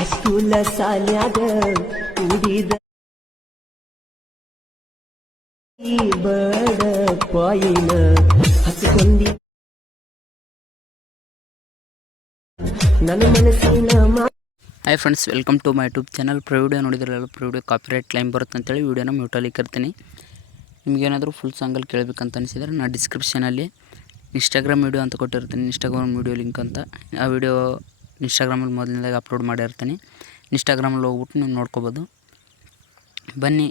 ಹೈಸ್ಕೂಲ ಸಾಲ್ಯಾಗ ಕೂಡಿದ ಈ ಬಡ ಪಾಯಿನ ಹಚ್ಕೊಂಡಿ ನನ್ನ ಮನಸ್ಸಿನ hi friends, welcome to my YouTube channel. Video ನೋಡಿದ್ರಲ್ಲ, ವಿಡಿಯೋ ಕಾಪಿರೈಟ್ ಕ್ಲೈಮ್ ಬರುತ್ತೆ ಅಂತೇಳಿ ವಿಡಿಯೋನ ಮ್ಯೂಟಲ್ಲಿ ಕರ್ತೀನಿ. ನಿಮಗೇನಾದರೂ ಫುಲ್ ಸಾಂಗಲ್ಲಿ ಕೇಳಬೇಕಂತ ಅನಿಸಿದರೆ ನಾನು ಡಿಸ್ಕ್ರಿಪ್ಷನಲ್ಲಿ ಇನ್ಸ್ಟಾಗ್ರಾಮ್ ವೀಡಿಯೋ ಅಂತ ಕೊಟ್ಟಿರ್ತೀನಿ, ಇನ್ಸ್ಟಾಗ್ರಾಮ್ ವೀಡಿಯೋ ಲಿಂಕ್ ಅಂತ. ಆ ವಿಡಿಯೋ ಇನ್ಸ್ಟಾಗ್ರಾಮಲ್ಲಿ ಮೊದಲನೇದಾಗಿ ಅಪ್ಲೋಡ್ ಮಾಡಿರ್ತೀನಿ. ಇನ್ಸ್ಟಾಗ್ರಾಮಲ್ಲಿ ಹೋಗ್ಬಿಟ್ಟು ನೀವು ನೋಡ್ಕೋಬೋದು. ಬನ್ನಿ,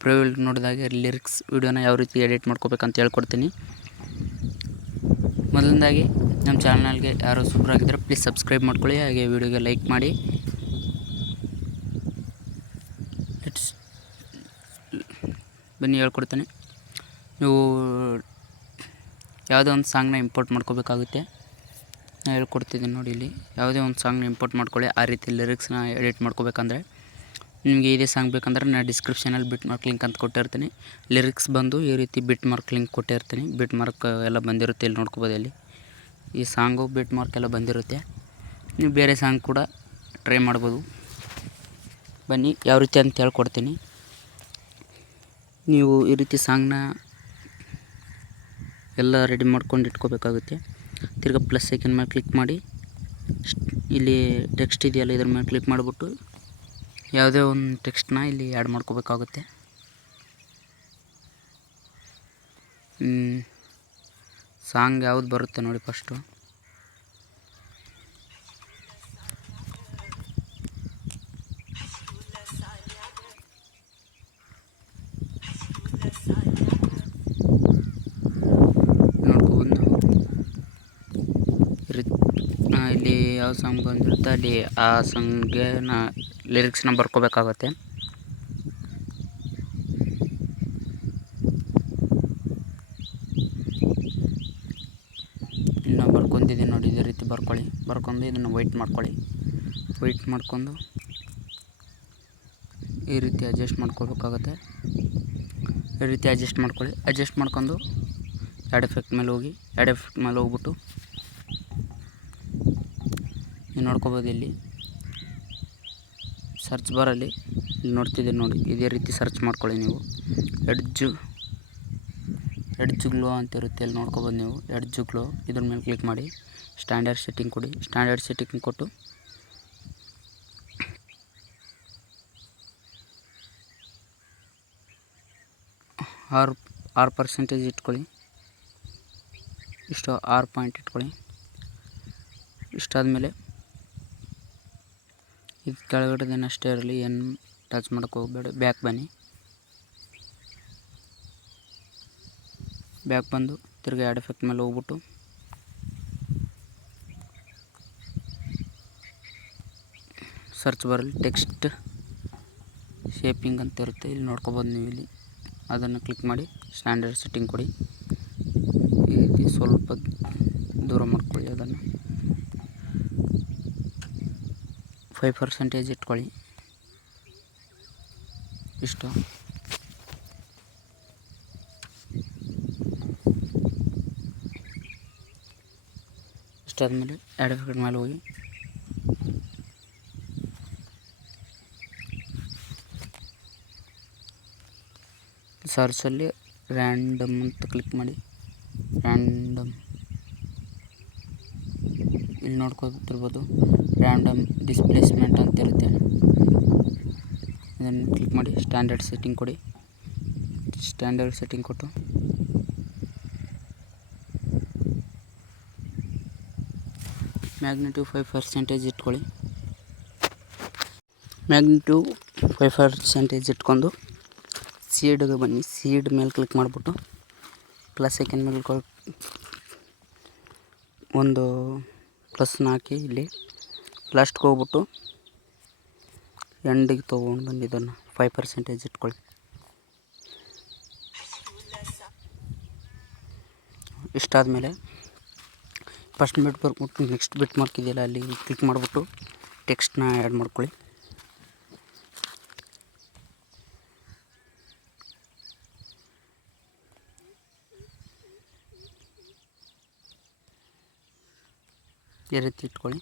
ಪ್ರಿವ್ಯೂ ನೋಡಿದಾಗೆ ಲಿರಿಕ್ಸ್ ವೀಡಿಯೋನ ಯಾವ ರೀತಿ ಎಡಿಟ್ ಮಾಡ್ಕೋಬೇಕಂತ ಹೇಳ್ಕೊಡ್ತೀನಿ. ಮೊದಲನೇದಾಗಿ ನಮ್ಮ ಚಾನಲ್ಗೆ ಯಾರು ಸುಬ್ರಾಗಿದ್ದರೆ ಪ್ಲೀಸ್ ಸಬ್ಸ್ಕ್ರೈಬ್ ಮಾಡ್ಕೊಳ್ಳಿ, ಹಾಗೆ ವಿಡಿಯೋಗೆ ಲೈಕ್ ಮಾಡಿ. ಬನ್ನಿ ಹೇಳ್ಕೊಡ್ತೀನಿ. ನೀವು ಯಾವುದೇ ಒಂದು ಸಾಂಗ್ನ ಇಂಪೋರ್ಟ್ ಮಾಡ್ಕೋಬೇಕಾಗುತ್ತೆ. ನಾನು ಹೇಳ್ಕೊಡ್ತಿದ್ದೀನಿ ನೋಡಿ. ಇಲ್ಲಿ ಯಾವುದೇ ಒಂದು ಸಾಂಗ್ನ ಇಂಪೋರ್ಟ್ ಮಾಡ್ಕೊಳ್ಳಿ. ಆ ರೀತಿ ಲಿರಿಕ್ಸ್ನ ಎಡಿಟ್ ಮಾಡ್ಕೋಬೇಕಂದ್ರೆ ನಿಮಗೆ ಇದೇ ಸಾಂಗ್ ಬೇಕಂದ್ರೆ ನಾನು ಡಿಸ್ಕ್ರಿಪ್ಷನಲ್ಲಿ ಬಿಟ್ ಮಾರ್ಕ್ ಲಿಂಕ್ ಅಂತ ಕೊಟ್ಟಿರ್ತೀನಿ. ಲಿರಿಕ್ಸ್ ಬಂದು ಈ ರೀತಿ ಬಿಟ್ ಮಾರ್ಕ್ ಲಿಂಕ್ ಕೊಟ್ಟಿರ್ತೀನಿ. ಬಿಟ್ ಮಾರ್ಕ್ ಎಲ್ಲ ಬಂದಿರುತ್ತೆ, ಇಲ್ಲಿ ನೋಡ್ಕೋಬೋದು. ಇಲ್ಲಿ ಈ ಸಾಂಗು ಬಿಟ್ ಮಾರ್ಕ್ ಎಲ್ಲ ಬಂದಿರುತ್ತೆ. ನೀವು ಬೇರೆ ಸಾಂಗ್ ಕೂಡ ಟ್ರೈ ಮಾಡ್ಬೋದು. ಬನ್ನಿ ಯಾವ ರೀತಿ ಅಂತ ಹೇಳ್ಕೊಡ್ತೀನಿ. ನೀವು ಈ ರೀತಿ ಸಾಂಗ್ನ ಎಲ್ಲ ರೆಡಿ ಮಾಡ್ಕೊಂಡು ಇಟ್ಕೋಬೇಕಾಗುತ್ತೆ. ತಿರ್ಗಾ ಪ್ಲಸ್ ಐಕನ್ ಮೇಲೆ ಕ್ಲಿಕ್ ಮಾಡಿ, ಇಲ್ಲಿ ಟೆಕ್ಸ್ಟ್ ಇದೆಯಲ್ಲ ಇದ್ರ ಮೇಲೆ ಕ್ಲಿಕ್ ಮಾಡಿಬಿಟ್ಟು ಯಾವುದೇ ಒಂದು ಟೆಕ್ಸ್ಟ್ನ ಇಲ್ಲಿ ಆ್ಯಡ್ ಮಾಡ್ಕೋಬೇಕಾಗುತ್ತೆ. ಸಾಂಗ್ ಯಾವುದು ಬರುತ್ತೆ ನೋಡಿ ಫಸ್ಟು. ನೋಡ್ಕೊಬಂದು ಇಲ್ಲಿ ಯಾವ ಸಾಂಗ್ ಬಂದಿರುತ್ತೆ ಅಲ್ಲಿ ಆ ಸಾಂಗ್ಗೆ ಲಿರಿಕ್ಸ್ನ ಬರ್ಕೋಬೇಕಾಗುತ್ತೆ. ಇನ್ನು ಬರ್ಕೊಂಡಿದ್ದೀನಿ ನೋಡಿ, ಇದೇ ರೀತಿ ಬರ್ಕೊಂಡು ಇದನ್ನು ವೈಟ್ ಮಾಡ್ಕೊಂಡು ಈ ರೀತಿ ಅಡ್ಜಸ್ಟ್ ಮಾಡ್ಕೋಬೇಕಾಗುತ್ತೆ. ಈ ರೀತಿ ಅಡ್ಜಸ್ಟ್ ಮಾಡ್ಕೊಂಡು ಆ್ಯಡ್ ಎಫೆಕ್ಟ್ ಮೇಲೆ ಹೋಗ್ಬಿಟ್ಟು ನೀವು ನೋಡ್ಕೋಬೋದು. ಇಲ್ಲಿ ಸರ್ಚ್ ಬಾರಲ್ಲಿ ಇಲ್ಲಿ ನೋಡ್ತಿದ್ದೀನಿ ನೋಡಿ, ಇದೇ ರೀತಿ ಸರ್ಚ್ ಮಾಡ್ಕೊಳ್ಳಿ. ನೀವು ಎಡ್ಜ್ ಗ್ಲೋ ಅಂತ ಇರುತ್ತೆ, ಇಲ್ಲಿ ನೋಡ್ಕೋಬೋದು ನೀವು. ಎಡ್ಜ್ ಗ್ಲೋ ಇದ್ರ ಮೇಲೆ ಕ್ಲಿಕ್ ಮಾಡಿ ಸ್ಟ್ಯಾಂಡರ್ಡ್ ಸೆಟ್ಟಿಂಗ್ ಕೊಡಿ. ಸ್ಟ್ಯಾಂಡರ್ಡ್ ಸೆಟ್ಟಿಂಗ್ ಕೊಟ್ಟು ಆರು ಪರ್ಸೆಂಟೇಜ್ ಇಟ್ಕೊಳ್ಳಿ. ಇಷ್ಟು 6 ಪಾಯಿಂಟ್ ಇಟ್ಕೊಳ್ಳಿ. ಇಷ್ಟಾದಮೇಲೆ ಇದು ಕೆಳಗಡೆದೇನು ಅಷ್ಟೇ ಇರಲಿ, ಏನು ಟಚ್ ಮಾಡೋಕ್ಕೆ ಹೋಗಬೇಡ. ಬ್ಯಾಕ್ ಬನ್ನಿ. ಬ್ಯಾಕ್ ಬಂದು ತಿರ್ಗಿ ಆ್ಯಡ್ ಎಫೆಕ್ಟ್ ಮೇಲೆ ಹೋಗ್ಬಿಟ್ಟು ಸರ್ಚ್ ಬರಲಿ ಟೆಕ್ಸ್ಟ್ ಶೇಪಿಂಗ್ ಅಂತ ಇರುತ್ತೆ, ಇಲ್ಲಿ ನೋಡ್ಕೊಬೋದು ನೀವು. ಇಲ್ಲಿ ಅದನ್ನು ಕ್ಲಿಕ್ ಮಾಡಿ ಸ್ಟ್ಯಾಂಡರ್ಡ್ ಸೆಟ್ಟಿಂಗ್ ಕೊಡಿ. ಈ ರೀತಿ ಸ್ವಲ್ಪ ದೂರ ಮಾಡ್ಕೊಳ್ಳಿ. ಅದನ್ನು 5% ಇಟ್ಕೊಳ್ಳಿ. ಇಷ್ಟು ಇಷ್ಟಾದಮೇಲೆ ಆ್ಯಡ್ ಎಫೆಕ್ಟ್ ಮೇಲೆ ಹೋಗಿ ಸರ್ಚಲ್ಲಿ ರ್ಯಾಂಡಮ್ ಅಂತ ಕ್ಲಿಕ್ ಮಾಡಿ. ರ್ಯಾಂಡಮ್ ಇಲ್ಲಿ ನೋಡ್ಕೊತಿರ್ಬೋದು, ರ್ಯಾಂಡಮ್ ಡಿಸ್ಪ್ಲೇಸ್ಮೆಂಟ್ ಅಂತ ಇರುತ್ತೆ. ಇದನ್ನು ಕ್ಲಿಕ್ ಮಾಡಿ ಸ್ಟ್ಯಾಂಡರ್ಡ್ ಸೆಟ್ಟಿಂಗ್ ಕೊಡಿ. ಸ್ಟ್ಯಾಂಡರ್ಡ್ ಸೆಟ್ಟಿಂಗ್ ಕೊಟ್ಟು ಮ್ಯಾಗ್ನಿಟ್ಯೂಡ್ 5% ಇಟ್ಕೊಳ್ಳಿ. ಮ್ಯಾಗ್ನಿಟ್ಯೂಡ್ 5% ಇಟ್ಕೊಂಡು ಸೀಡ್ಗೆ ಬನ್ನಿ. ಸೀಡ್ ಮೇಲೆ ಕ್ಲಿಕ್ ಮಾಡಿಬಿಟ್ಟು ಪ್ಲಸ್ ಐಕನ್ ಮೇಲೆ ಒಂದು ಪ್ಲಸ್ನ ಹಾಕಿ ಇಲ್ಲಿ ಲಾಸ್ಟ್ಗೆ ಹೋಗ್ಬಿಟ್ಟು ಎಂಡಿಗೆ ತೊಗೊಂಡು ಬಂದು ಇದನ್ನು 5% ಇಟ್ಕೊಳ್ಳಿ. ಇಷ್ಟಾದಮೇಲೆ ಫಸ್ಟ್ ಬಿಟ್ ಬರ್ಬಿಟ್ಟು ನೆಕ್ಸ್ಟ್ ಬಿಟ್ ಮಾರ್ಕ್ ಇದೆಯಲ್ಲ ಅಲ್ಲಿ ಕ್ಲಿಕ್ ಮಾಡಿಬಿಟ್ಟು ಟೆಕ್ಸ್ಟ್ನ ಆ್ಯಡ್ ಮಾಡ್ಕೊಳ್ಳಿ. ಈ ರೀತಿ ಇಟ್ಕೊಳ್ಳಿ.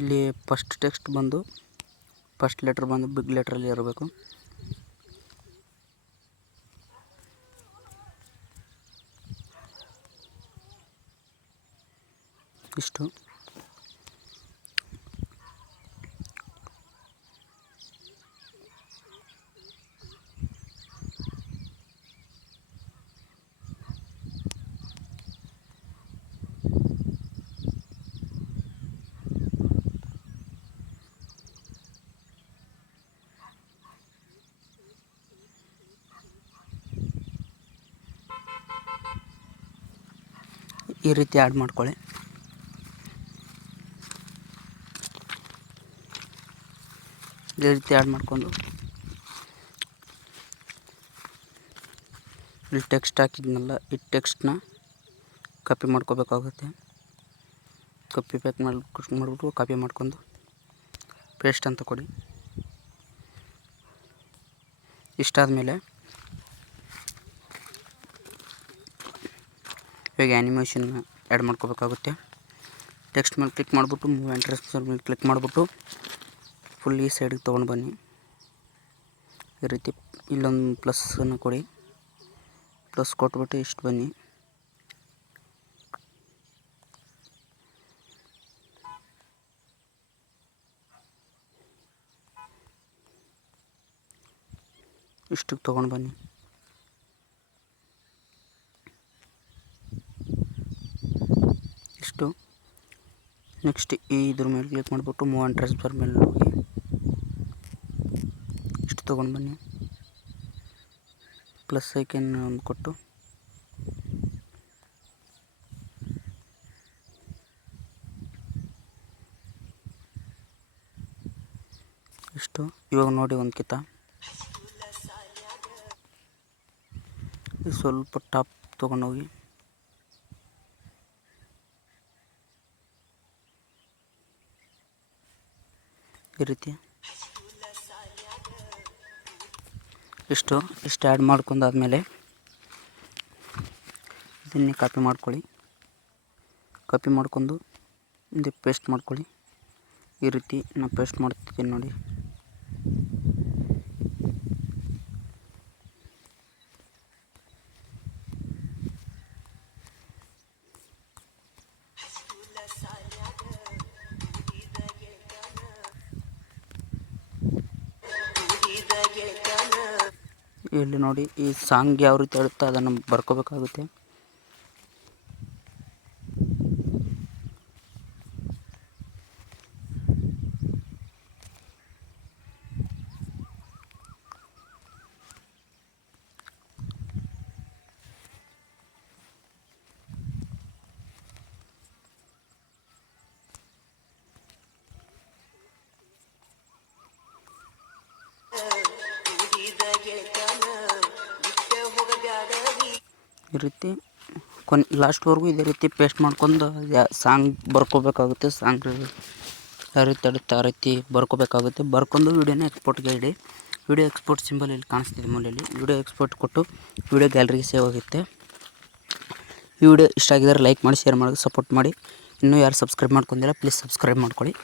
ಇಲ್ಲಿ ಫಸ್ಟ್ ಟೆಕ್ಸ್ಟ್ ಬಂದು ಫಸ್ಟ್ ಲೆಟ್ರ್ ಬಂದು ಬಿಗ್ ಲೆಟ್ರಲ್ಲಿ ಇರಬೇಕು. ಇಷ್ಟು ಈ ರೀತಿ ಆ್ಯಡ್ ಮಾಡ್ಕೊಳ್ಳಿ. ಈ ರೀತಿ ಆ್ಯಡ್ ಮಾಡ್ಕೊಂಡು ಇಲ್ಲಿ ಟೆಕ್ಸ್ಟ್ ಹಾಕಿದ್ನಲ್ಲ, ಈ ಟೆಕ್ಸ್ಟ್ನ ಕಾಪಿ ಮಾಡ್ಕೋಬೇಕಾಗುತ್ತೆ. ಕಾಪಿ ಪ್ಯಾಕ್ ಮಾಡಿಬಿಟ್ಟು ಕಾಪಿ ಮಾಡ್ಕೊಂಡು ಪೇಸ್ಟ್ ಅಂತ ಕೊಡಿ. ಇಷ್ಟಾದಮೇಲೆ ಇವಾಗ ಆ್ಯನಿಮೇಷನ್ನ ಆ್ಯಡ್ ಮಾಡ್ಕೋಬೇಕಾಗುತ್ತೆ. ಟೆಕ್ಸ್ಟ್ ಮೇಲೆ ಕ್ಲಿಕ್ ಮಾಡಿಬಿಟ್ಟು ಮೂವ್ ಆ್ಯಂಡ್ ಟ್ರಾನ್ಸ್ಫರ್ ಮೇಲೆ ಕ್ಲಿಕ್ ಮಾಡಿಬಿಟ್ಟು ಫುಲ್ ಈ ಸೈಡಿಗೆ ತೊಗೊಂಡು ಬನ್ನಿ. ಈ ರೀತಿ ಇಲ್ಲೊಂದು ಪ್ಲಸ್ಸನ್ನು ಕೊಡಿ. ಪ್ಲಸ್ ಕೊಟ್ಬಿಟ್ಟು ಇಷ್ಟು ಬನ್ನಿ. ಇಷ್ಟಕ್ಕೆ ತೊಗೊಂಡು ಬನ್ನಿ. ಇಷ್ಟು ನೆಕ್ಸ್ಟ್ ಇದ್ರ ಮೇಲೆ ಕ್ಲಿಕ್ ಮಾಡಿಬಿಟ್ಟು ಮೂವ್ ಆ್ಯಂಡ್ ಟ್ರಾನ್ಸ್ಫರ್ ಮೇಲೆ ಹೋಗಿ ಇಷ್ಟು ತೊಗೊಂಡು ಬನ್ನಿ. ಪ್ಲಸ್ ಐಕನ್ ಒಂದು ಕೊಟ್ಟು ಇಷ್ಟು. ಇವಾಗ ನೋಡಿ ಒಂದು ಕಿತ್ತ ಸ್ವಲ್ಪ ಟಾಪ್ ತೊಗೊಂಡೋಗಿ ಈ ರೀತಿ ಇಷ್ಟು ಆ್ಯಡ್ ಮಾಡ್ಕೊಂಡಾದ್ಮೇಲೆ ಇದನ್ನೇ ಕಾಪಿ ಮಾಡ್ಕೊಳ್ಳಿ. ಕಾಪಿ ಮಾಡ್ಕೊಂಡು ಹಿಂದೆ ಪೇಸ್ಟ್ ಮಾಡ್ಕೊಳ್ಳಿ. ಈ ರೀತಿ ನಾನು ಪೇಸ್ಟ್ ಮಾಡ್ತಿದ್ದೀನಿ ನೋಡಿ. ಇಲ್ಲಿ ನೋಡಿ ಈ ಸಾಂಗ್ ಯಾವ ರೀತಿ ಹೇಳುತ್ತೋ ಅದನ್ನು ಬರ್ಕೋಬೇಕಾಗುತ್ತೆ. ಈ ರೀತಿ ಲಾಸ್ಟ್ವರೆಗೂ ಇದೇ ರೀತಿ ಪೇಸ್ಟ್ ಮಾಡ್ಕೊಂಡು ಸಾಂಗ್ ಬರ್ಕೋಬೇಕಾಗುತ್ತೆ. ಸಾಂಗ್ ಯಾವ ರೀತಿ ಅಡುತ್ತೆ ಆ ರೀತಿ ಬರ್ಕೋಬೇಕಾಗುತ್ತೆ. ಬರ್ಕೊಂಡು ವೀಡಿಯೋನ ಎಕ್ಸ್ಪೋರ್ಟ್ಗೆ ಇಡಿ. ವೀಡಿಯೋ ಎಕ್ಸ್ಪೋರ್ಟ್ ಸಿಂಬಲ್ ಇಲ್ಲಿ ಕಾಣಿಸ್ತಿದೆ ಮೂಲೆಯಲ್ಲಿ. ವೀಡಿಯೋ ಎಕ್ಸ್ಪೋರ್ಟ್ ಕೊಟ್ಟು ವೀಡಿಯೋ ಗ್ಯಾಲರಿಗೆ ಸೇವ್ ಆಗುತ್ತೆ. ಈ ವಿಡಿಯೋ ಇಷ್ಟ ಆಗಿದರೆ ಲೈಕ್ ಮಾಡಿ, ಶೇರ್ ಮಾಡಿ, ಸಪೋರ್ಟ್ ಮಾಡಿ. ಇನ್ನೂ ಯಾರು ಸಬ್ಸ್ಕ್ರೈಬ್ ಮಾಡ್ಕೊಂಡಿಲ್ಲ ಪ್ಲೀಸ್ ಸಬ್ಸ್ಕ್ರೈಬ್ ಮಾಡ್ಕೊಳ್ಳಿ.